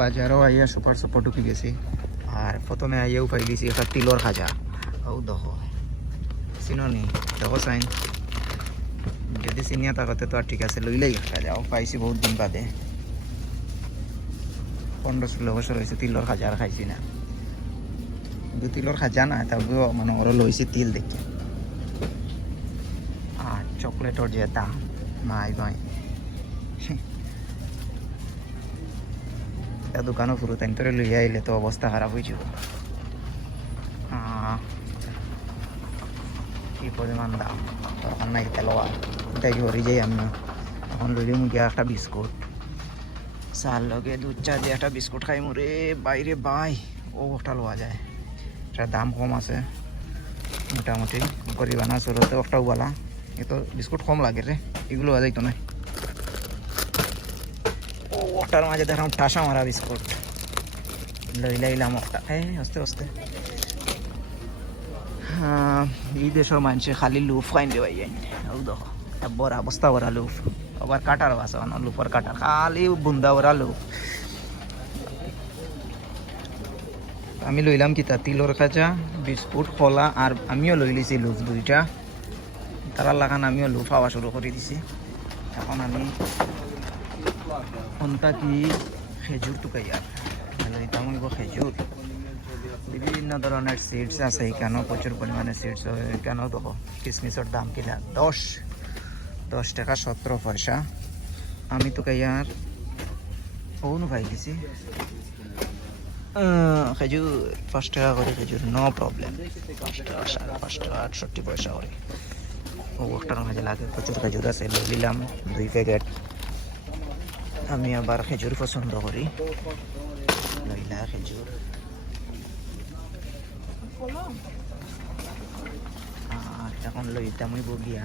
বাজারও আইয়া super super ঢুকে গেছি আর প্রথমে আইয়াও পাই গেছি একটা তিলর খাজা। ও দেখো চিননি দেখো চাইন যদি চিনিয়া থাকতে তো আর ঠিক আছে লইলেই একটা যাও পাইছি বহুত দিন বাদে। পনেরো ষোলো বছর হয়েছে তিলর খাজা আর খাইছি না। কিন্তু তিলর খাজা না তবুও মানে ওরা লইছে তিল দেখে। আর চকলেটর যে দাম মাই ভাই তা দোকানও ফুরু তাই তোরে লইয়া আইলে তো অবস্থা খারাপ হয়ে কি পরিমাণ দাম? তখন নাই তেলোয়া তাই ঘরে যাই আমি। এখন লইলে মুখে একটা বিস্কুট। চার লগে দুধ চা দিয়ে একটা বিস্কুট খাই মোরে বাইরে বাই, ও একটা লওয়া যায়। এটার দাম কম আছে। মোটামুটি গরিবানা চলতে একটা উবালা এ তো বিস্কুট কম লাগে রে। এগুলো যাইতো না। ওটার মাঝে দেখলাম টাসা মারা বিস্কুট। লই লাইলাম একটা এ আস্তে আস্তে। হ্যাঁ এই দেশের মানুষে খালি লুফ খাইন দেওয়াই ও দেখো বড় বস্তা ভরা লুফ। আবার কাটার না, লুফর কাটার খালি বুন্দা ভরা লুফ। আমি লইলাম কিতা তিলর খাজা, বিস্কুট, কলা, আর আমিও লই লিছি লুফ দুইটা। তারা লাগান আমিও লুফ খাওয়া শুরু করে দিছি। এখন আমি কি খেজুর টুকাইয়া লইতাম হইব খেজুর বিভিন্ন ধরনের সিডস আছে এখানেও প্রচুর পরিমাণে সিডস এখানেও দেখো কিসমিসের দাম কিনা। দশ দশ টাকা সতেরো পয়সা আমি তো কাইয়ার ওনু গেছি আহ, খেজুর পাঁচ টাকা করে খেজুর নো প্রবলেম পাঁচ টাকা সাড়ে পাঁচ টাকা আটষট্টি পয়সা করে লাগে প্রচুর খেজুর আছে লই নিলাম দুই প্যাকেট আমি আবার খেজুর পছন্দ করি। লইলা খেজুর। আর এখন লইতাম হইব গিয়া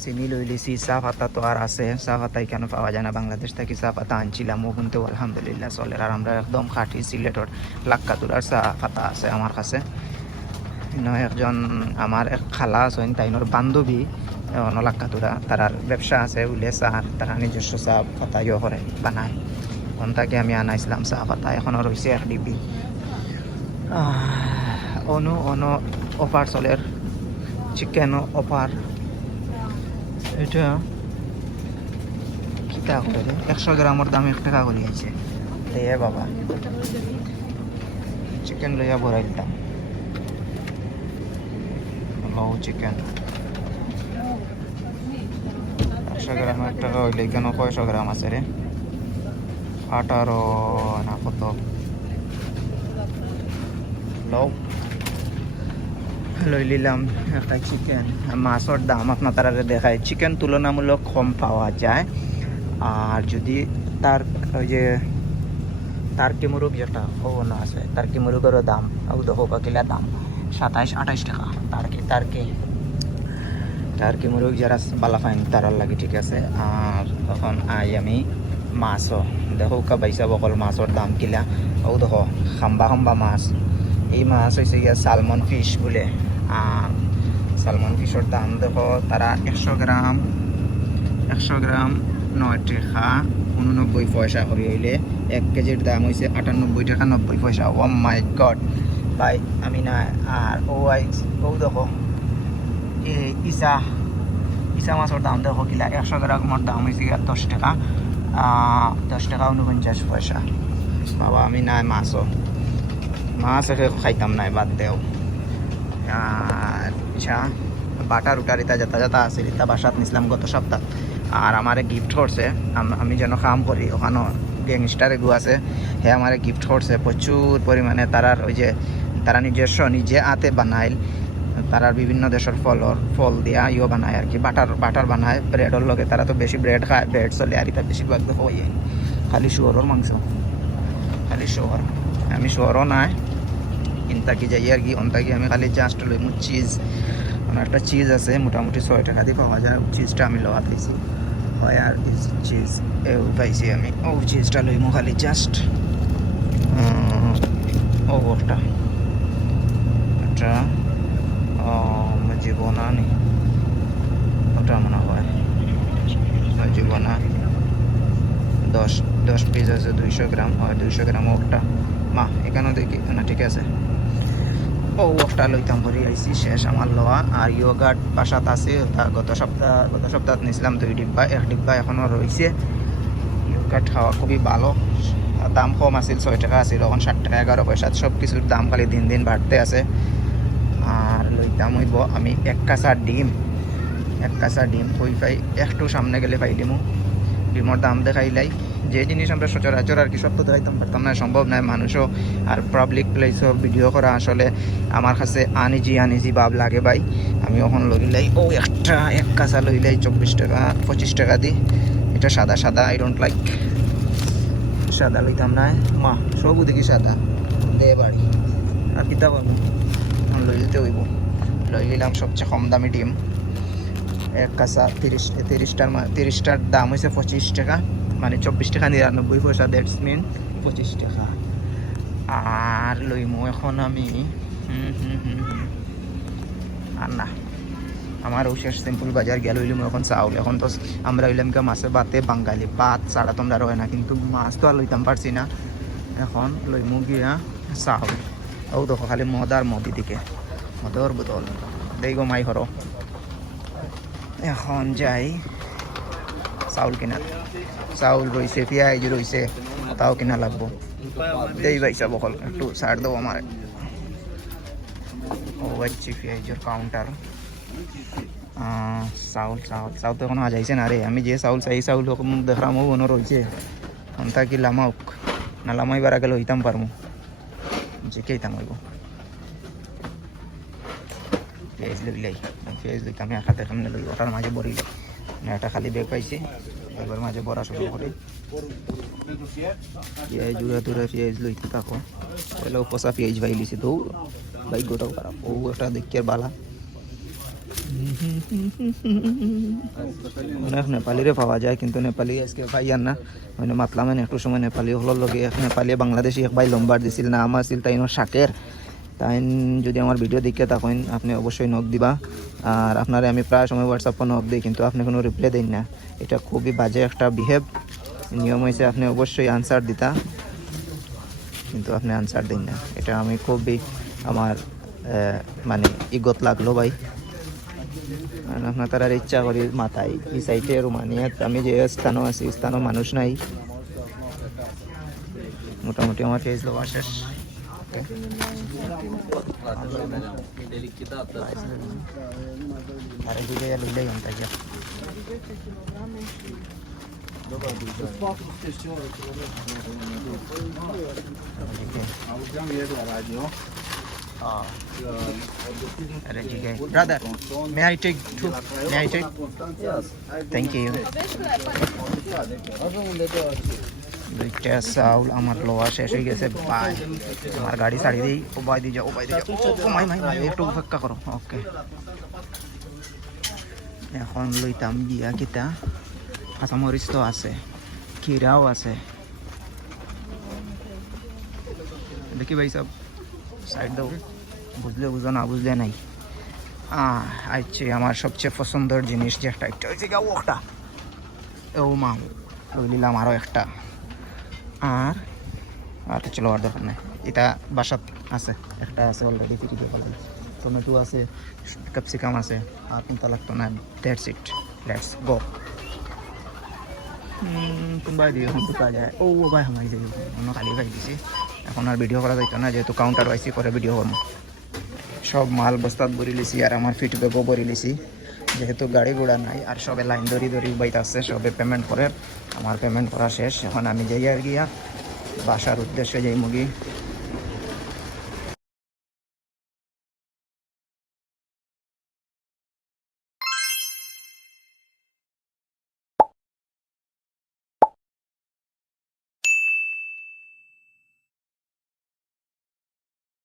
চিনি লই লিছি চাহ পাতা তো আর আছে। চাহ পাতা কেন পাওয়া যায় না? বাংলাদেশ থেকে চাহ পাতা আনছিলাম, ও কিন্তু আলহামদুলিল্লাহ চলে। আর আমরা একদম খাঁটি সিলেটর লাক্কাতুরার চাহ পাতা আছে আমার কাছে। একজন, আমার এক খালা আছেন তাইনোর বান্ধবী। নলাক্কাতুরা তারার ব্যবসা আছে, উলে চাহ তারা নিজস্ব চাহ পাতা ইয়ে করে বানায় থেকে আমি আনাইছিলাম চাহ পাতা এখনও রয়েছে এক ডিবি। অনু অনু অফার চলের চিকেন অফার এটা কিতা করে? একশো গ্রামের দাম এক টাকা করে আছে। এ বাবা। চিকেন লইয়া ভরাই দিতাম লও চিকেন। একশো গ্রাম এক টাকা হইলে কেন কয়শো গ্রাম আছে রে। আঠারো না কত? লই নিলাম একটা চিকেন মাছের দাম আপনার তারা দেখায়। চিকেন তুলনামূলক কম পাওয়া যায়। আর যদি তার ওই যে তার্কি মুরগ যেটা, ও না আছে তার্কি মুরগেরও দাম, ও দেখো কিলা দাম, সাতাইশ আঠাইশ টাকা। তার্কি তার্কি টার্কি মুরগ যারা বালা ফাইন, তারার লাগে ঠিক আছে। আর তখন আই আমি মাছও, দেখো কাবাইসা বকল মাছর দাম কিলা। ও দেখো, খাম্বা খাম্বা মাছ। এই মাছ হয়েছে গিয়া সালমন ফিশ বলে। আর সালমন ফিশর দাম দেখো তারা একশো গ্রাম একশো গ্রাম নয় টাকা উননব্বই পয়সা করে হইলে এক কেজির দাম হয়েছে আটানব্বই টাকা নব্বই পয়সা ও মাই গড ভাই, আমি না আর ও আই ও দেখো ইসা ইসা মাছের দাম দেখো কিলা, একশো গ্রামের দাম হয়েছে দশ টাকা। দশ টাকা উনপঞ্চাশ পয়সা। বাবা, আমি নাই মাছও। মাছ খাইতাম নাই, বাদ দেও। আচ্ছা বাটার উটার ইতা যাতা যাতা আছে, ইতা বাসাত নিছিলাম গত সপ্তাহ। আর আমারে গিফট করছে, আমি যেন কাম করি, ওখানে গ্যাংস্টার গু আছে, হে আমারে গিফট করছে। প্রচুর পরিমাণে তারার ওই যে, তারা নিজস্ব, নিজে হাতে বানাইল। তারার বিভিন্ন দেশের ফলর ফল দিয়া ইও বানায় আর কি বাটার বাটার বানায় ব্রেডর লগে তারা তো বেশি ব্রেড খায় ব্রেড চলে আর এটা বেশিরভাগ দেখো ইয়ে খালি শুয়োরের মাংস খালি শুয়োর আমি শুয়োরও নাই ইনতাকি যাই আর কি অন্তাকি আমি খালি জাস্ট লইমু চিজ আমার একটা চিজ আছে মোটামুটি ছয় টাকা দিয়ে পাওয়া যায় চিজটা আমি লওয়া দিয়েছি হয় আর চিজ এও পাইছি আমি ও চিজটা লইমু খালি জাস্ট ও ওটা এটা জীবনা নি ওটা মনে হয় জীবনা দশ পিস আছে দুইশো গ্রাম, হয় দুইশো গ্রাম একটা মা, এখানেও দেখি। না, ঠিক আছে। ও একটা লইতাম ভরি আইসি শেষ আমার লওয়া। আর ইয়োগার্ট বাসাত আছে গত সপ্তাহ, গত সপ্তাহত নিয়েছিলাম দুই ডিব্বা, এক ডিব্বা এখনও রয়েছে ইয়োগার্ট খাওয়া খুবই ভালো। দাম কম আছিল, ছয় টাকা আছিল, এখন ষাট টাকা, এগারো পয়সা সব কিছুর দাম খালি দিন দিন বাড়তে আছে। আর লইতাম হইব আমি এক কাঁচা ডিম। এক কাঁচা ডিম, কই পাই? একটু সামনে গেলে পাই দিমু ডিমর দাম দেখাইলাই যে জিনিস আমরা সচরাচর আর কি সব তো দেখাইতাম পারতাম না, সম্ভব নয়। মানুষও আর পাবলিক প্লেসও ভিডিও করা আসলে আমার কাছে আনিজি আনিজি ভাব লাগে ভাই। আমি ওখান লইলাই, ও একটা, এক কাঁচা লইলাই চব্বিশ টাকা, পঁচিশ টাকা দিই এটা সাদা সাদা আই ডোন্ট লাইক সাদা লইতাম না, মা, সবু দেখি সাদা। দে বাড়ি। আর কিতা পাবো লই লিতে হইব। লই নিলাম সবচেয়ে কম দামি ডিম। এক কাঁচা তিরিশ, তিরিশটার তিরিশটার দাম হয়েছে পঁচিশ টাকা। মানে চব্বিশ টাকা নিরানব্বই পয়সা দ্যাটস মিন পঁচিশ টাকা। আর লইমু এখন আমি। আর না আমার শেষ সিম্পল বাজার গেল হইলাম এখন চাউল। এখন তো আমরা হইলাম কে মাছে ভাতে, বাঙালি ভাত, ছাড়া তোমরা রয় না, কিন্তু মাছ তো আর লইতাম পারছি না। এখন লইমু গিয়া চাউল। ও দেখো খালি মদ আর মদি দিকে মদর বোতল। গো মাই হর এখন যাই চাউল কিনা চাউল রয়েছে পেঁয়াজ রয়েছে তাও কিনা লাগবো দেই ভাইসা বকল একটু ছাড় দেবো আমার ও বাচ্চি পেঁয়াজের কাউন্টার চাউল চাউল চাউল তো এখনও আজাইছে না রে আমি যে চাউল চাই চাউল হোক দেখলাম ও মনে রয়েছে অন্তা কি লামাওক না লামাইবার আগে লইতাম পারমু যে কেইতাম হইব পেঁয়াজ লইলাই পেঁয়াজ লইতাম একা দেখাম না লই ওটার মাঝে বরিলে একটা খালি বেগ পাইছি এবার মাঝে বড়া শুরু করি পেঁয়াজ জুড়ে তুড়ে পেঁয়াজ লইতে থাকো পয়লা পচা পেঁয়াজ ভাই লিছি তো ভাগ্যটাও খারাপ। ও একটা দেখিয়ে বালা। অনেক নেপালিরে পাওয়া যায়, কিন্তু নেপালি আজকে পাই আর না। মানে মাতলাম একটু সময় নেপালি হলোর লগে। এক নেপালি বাংলাদেশি এক ভাই লম্বার দিছিল, নাম আছিল তাই শাকের। তাই যদি আমার ভিডিও দেখে, তখন আপনি অবশ্যই নখ দিবা। আর আপনারে আমি প্রায় সময় হোয়াটসঅ্যাপে নখ দিই, কিন্তু আপনি কোনো রিপ্লাই দেন না। এটা খুবই বাজে একটা বিহেভ নিয়ম হয়েছে আপনি অবশ্যই আনসার দিতা, কিন্তু আপনি আনসার দিন না। এটা আমি খুবই আমার মানে ইগত লাগল ভাই। আপনার তার ইচ্ছা করি মাথায়। এই সাইডে রোমানিয়াত, আমি যে স্থানও আছি, স্থানও মানুষ নাই। মোটামুটি আমার ফেস দেওয়া শেষ। আরে দিকে লইলাই ঘণ্টা গিয়া আরে ঠিক আছে brother may I take to may I take thank you দুইটা চাউল আমার লোয়া শেষ হয়ে গেছে, বাই। আমার গাড়ি দিই দিয়ে যাও দিয়ে যাও। মাই মাই মাই, একটু অপেক্ষা করো। ওকে। এখন লইতাম গিয়া কিতা? কাঁচামরিচ তো আছে খিরাও আছে। দেখি ভাই সব সাইড দাও। বুঝলে বুঝো না বুঝলে নাই? আইছে আমার সবচেয়ে পছন্দের জিনিস যে একটা। গা ওটা ও, মা, লই নিলাম আরও একটা। আর আর কিছু লওয়ার দরকার নাই। এটা বাসাত আছে, একটা আছে অলরেডি ফিরিতে পারলাম টমেটো আছে ক্যাপসিকাম আছে, আর কোনটা লাগতো না দ্যাটস ইট লেটস গো কোনবাই দিয়ে কোথায় যায়। ও ভাই আমার যাই অন্য খালি ভাই দিছি। এখন আর ভিডিও করা যাইতো না, যেহেতু কাউন্টার পাইছি করে ভিডিও করব সব মাল বস্তাত ভরি লিছি, আর আমার ফিট ব্যাগও ভরি লিছি। যেহেতু গাড়ি ঘোড়া নাই আর সবে লাইন ধরি ধরি বাইতে আসছে সবে পেমেন্ট করে আমার পেমেন্ট করা শেষ। এখন আমি যাই আর গিয়া বাসার উদ্দেশ্যে যাই মুগি